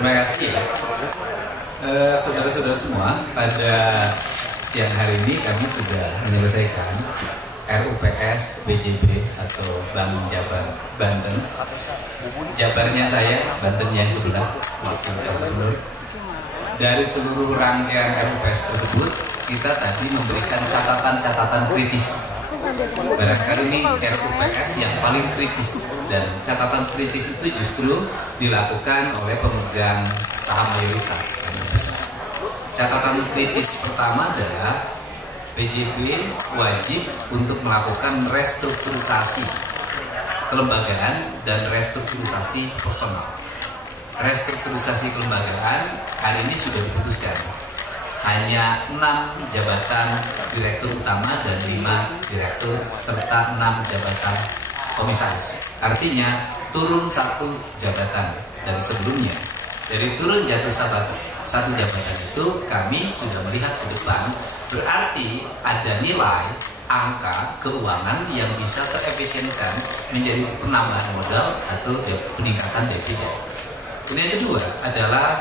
Terima kasih ya. Saudara-saudara semua, pada siang hari ini kami sudah menyelesaikan RUPS BJB atau Bank Jabar Banten. Jabarnya saya, Banten yang sebelah, Wakil Gubernur. Dari seluruh rangkaian RUPS tersebut, kita tadi memberikan catatan-catatan kritis. Barangkali ini RUPS yang paling kritis, dan catatan kritis itu justru dilakukan oleh pemegang saham mayoritas. Catatan kritis pertama adalah BJB wajib untuk melakukan restrukturisasi kelembagaan dan restrukturisasi personal. Restrukturisasi kelembagaan hari ini sudah diputuskan. Hanya 6 jabatan direktur utama dan 5 direktur serta 6 jabatan komisaris. Artinya turun 1 jabatan dari sebelumnya. Dari turun jatuh 1 jabatan itu kami sudah melihat ke depan, berarti ada nilai angka keuangan yang bisa terefisienkan menjadi penambahan modal atau peningkatan dividen. Kemudian yang kedua adalah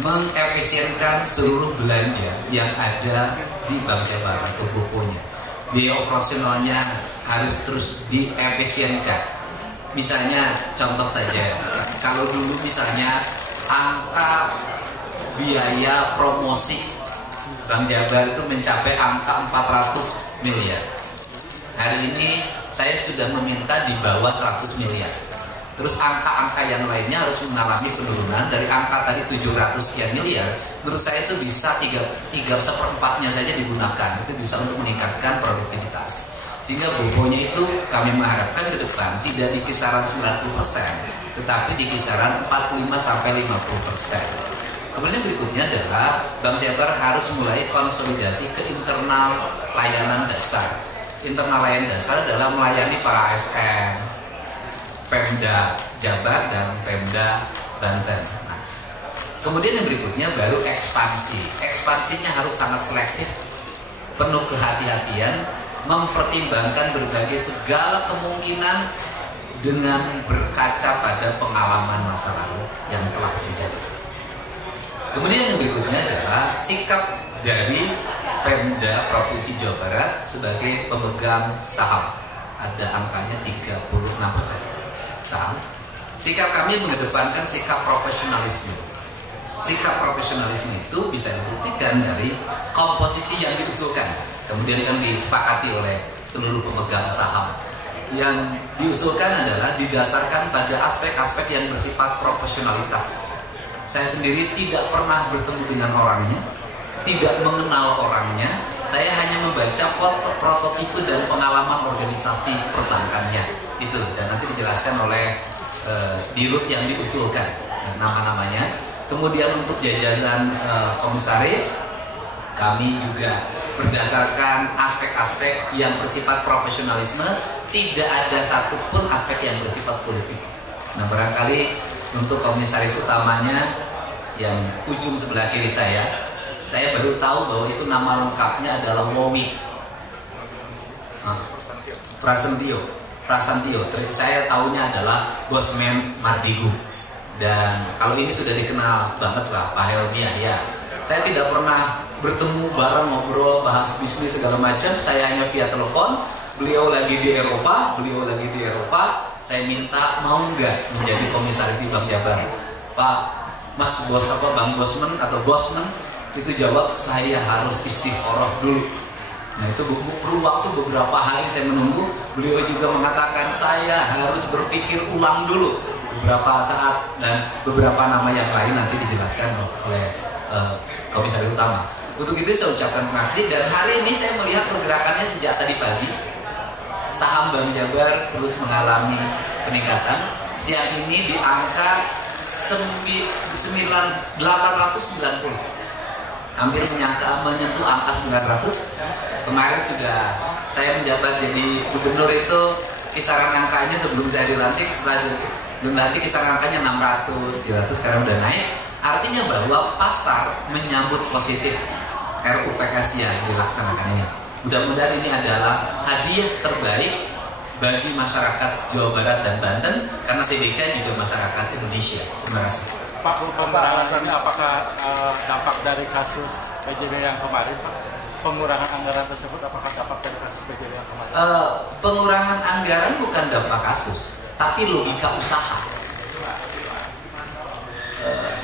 mengefisienkan seluruh belanja yang ada di Bank Jabar atau BOPO-nya. Biaya operasionalnya harus terus diefisienkan. Misalnya contoh saja, kalau dulu misalnya angka biaya promosi Bank Jabar itu mencapai angka 400 miliar. Hari ini saya sudah meminta di bawah 100 miliar. Terus angka-angka yang lainnya harus mengalami penurunan dari angka tadi 700 sekian miliar. Menurut saya itu bisa 3/4-nya saja digunakan. Itu bisa untuk meningkatkan produktivitas. Sehingga BOPO-nya itu kami mengharapkan ke depan tidak di kisaran 90%, tetapi di kisaran 45-50%. Kemudian berikutnya adalah Bank Jabar harus mulai konsolidasi ke internal layanan dasar. Internal layanan dasar adalah melayani para ASN, Pemda Jabar dan Pemda Banten. Nah, kemudian yang berikutnya baru ekspansi. Ekspansinya harus sangat selektif, penuh kehati-hatian, mempertimbangkan berbagai segala kemungkinan dengan berkaca pada pengalaman masa lalu yang telah terjadi. Kemudian yang berikutnya adalah sikap dari Pemda Provinsi Jawa Barat sebagai pemegang saham. Ada angkanya 36% saham. Sikap kami mengedepankan sikap profesionalisme. Sikap profesionalisme itu bisa dibuktikan dari komposisi yang diusulkan, kemudian yang disepakati oleh seluruh pemegang saham. Yang diusulkan adalah didasarkan pada aspek-aspek yang bersifat profesionalitas. Saya sendiri tidak pernah bertemu dengan orangnya, tidak mengenal orangnya. Saya hanya membaca foto, prototipe dan pengalaman organisasi perbankannya itu, dan nanti dijelaskan oleh dirut yang diusulkan nama-namanya. Kemudian untuk jajaran komisaris, kami juga berdasarkan aspek-aspek yang bersifat profesionalisme, tidak ada satupun aspek yang bersifat politik. Nah, barangkali untuk komisaris utamanya yang ujung sebelah kiri saya baru tahu bahwa itu nama lengkapnya adalah Wowi Prasantio. Saya tahunya adalah Bosman Mardigu. Dan kalau ini sudah dikenal banget lah, Pak Helmi ya. Saya tidak pernah bertemu bareng, ngobrol, bahas bisnis segala macam. Saya hanya via telepon. Beliau lagi di Eropa. Saya minta mau nggak menjadi komisaris di Bank Jabar. Pak, Mas Bos apa Bang Bosman atau Bosman? Itu jawab, saya harus istikharah dulu. Nah, itu perlu waktu beberapa hari saya menunggu. Beliau juga mengatakan saya harus berpikir ulang dulu beberapa saat, dan beberapa nama yang lain nanti dijelaskan oleh komisaris utama. Untuk itu saya ucapkan terima kasih, dan hari ini saya melihat pergerakannya sejak tadi pagi. Saham Bank Jabar terus mengalami peningkatan. Siang ini di angka 890, hampir menyentuh angka 900. Kemarin sudah saya menjabat jadi gubernur itu kisaran angkanya sebelum saya dilantik, setelah belum nanti kisaran angkanya 600, 700, sekarang udah naik. Artinya bahwa pasar menyambut positif RUPS yang dilaksanakan ini. Mudah-mudahan ini adalah hadiah terbaik bagi masyarakat Jawa Barat dan Banten, karena TBK juga masyarakat Indonesia. Terima kasih. Pak, pengurangan ini apakah dampak dari kasus PJB yang kemarin, Pak? Pengurangan anggaran tersebut apakah dampak dari kasus PJB yang kemarin? Pengurangan anggaran bukan dampak kasus, tapi logika usaha.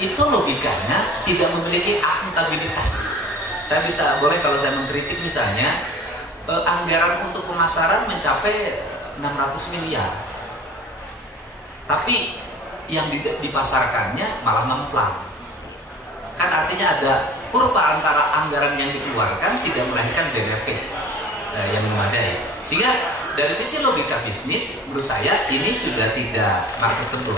Itu logikanya tidak memiliki akuntabilitas. Saya boleh kalau saya mengkritik misalnya, anggaran untuk pemasaran mencapai 600 miliar. Tapi yang dipasarkannya malah ngemplang. Kan artinya ada kurva antara anggaran yang dikeluarkan tidak melahirkan benefit yang memadai. Sehingga dari sisi logika bisnis, menurut saya ini sudah tidak marketable.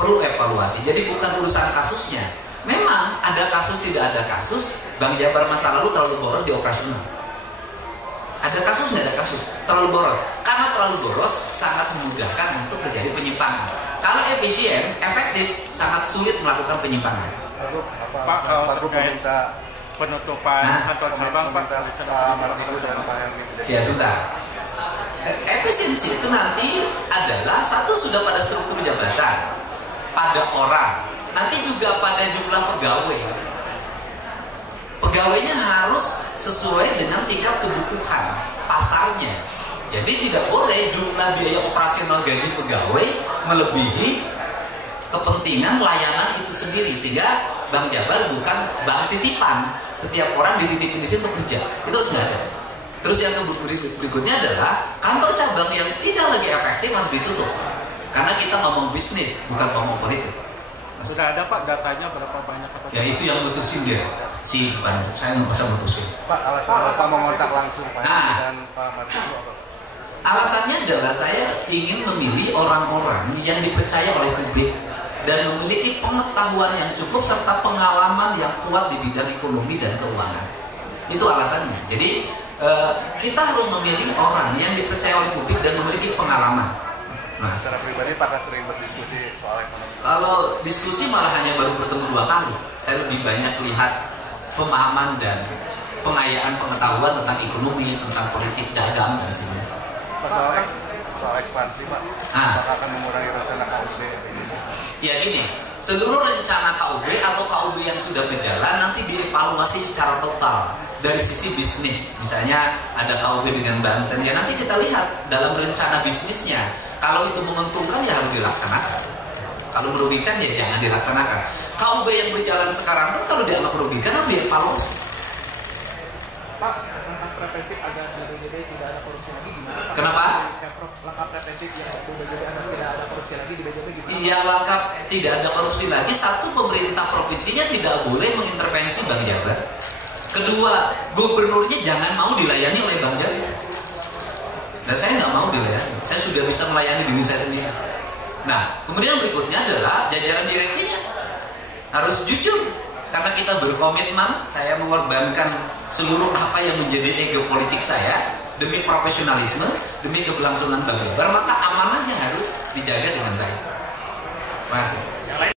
Perlu evaluasi. Jadi bukan urusan kasusnya. Memang ada kasus tidak ada kasus. Bank Jabar masa lalu terlalu boros di operasional. Ada kasus nggak ada kasus? Terlalu boros. Karena terlalu boros sangat memudahkan untuk terjadi penyimpangan. Kalau efisien, efektif, sangat sulit melakukan penyimpangan. Pak, kalau terkait penutupan kantor cabang, Pak Mardigu dan Pak Helmi. Ya sudah. Efisiensi itu nanti adalah satu sudah pada struktur jabatan, pada orang, nanti juga pada jumlah pegawai. Pegawainya harus sesuai dengan tingkat kebutuhan pasarnya. Jadi tidak boleh jumlah biaya operasional gaji pegawai melebihi kepentingan layanan itu sendiri, sehingga Bank Jabar bukan bank titipan. Setiap orang dititipin di situ kerja, itu harus nggak ada. Terus yang berikutnya adalah kantor cabang yang tidak lagi efektif harus ditutup, karena kita ngomong bisnis bukan ngomong politik. Sudah ada Pak datanya berapa banyak? Ya itu yang mutusin dia, si Bandung. Saya nggak bisa mutusin. Pak, alasan Bapak mau ngontak langsung Pak dan Pak Mardigu apa? Alasannya adalah saya ingin memilih orang-orang yang dipercaya oleh publik dan memiliki pengetahuan yang cukup serta pengalaman yang kuat di bidang ekonomi dan keuangan. Itu alasannya. Jadi kita harus memilih orang yang dipercaya oleh publik dan memiliki pengalaman. Nah, secara pribadi Pak sering berdiskusi soal ekonomi. Kalau diskusi malah hanya baru bertemu 2 kali. Saya lebih banyak lihat pemahaman dan pengayaan pengetahuan tentang ekonomi, tentang politik, dagang dan sebagainya. Soal ekspansi Pak, apakah akan mengurangi rencana KUB? Ya gini, seluruh rencana KUB atau KUB yang sudah berjalan nanti dievaluasi secara total dari sisi bisnis. Misalnya ada KUB dengan Banten, ya nanti kita lihat dalam rencana bisnisnya. Kalau itu menguntungkan ya harus dilaksanakan. Kalau merugikan ya jangan dilaksanakan. KUB yang berjalan sekarang pun kalau dianggap merugikan harus dievaluasi. Pak, langkah preventif agar BBJB tidak ada korupsi lagi gimana Pak? Kenapa? Langkah preventif yang BBJB agar tidak ada korupsi lagi di BBJB gimana? Iya, langkah tidak ada korupsi lagi. Satu, pemerintah provinsinya tidak boleh mengintervensi Bank Jabar. Kedua, gubernurnya jangan mau dilayani oleh Bank Jabar. Dan saya nggak mau dilayani. Saya sudah bisa melayani diri saya sendiri. Nah, kemudian berikutnya adalah jajaran direksinya harus jujur. Karena kita berkomitmen, saya mengorbankan seluruh apa yang menjadi ego politik saya demi profesionalisme, demi keberlangsungan Bank Jabar, maka amanahnya harus dijaga dengan baik. Terima kasih.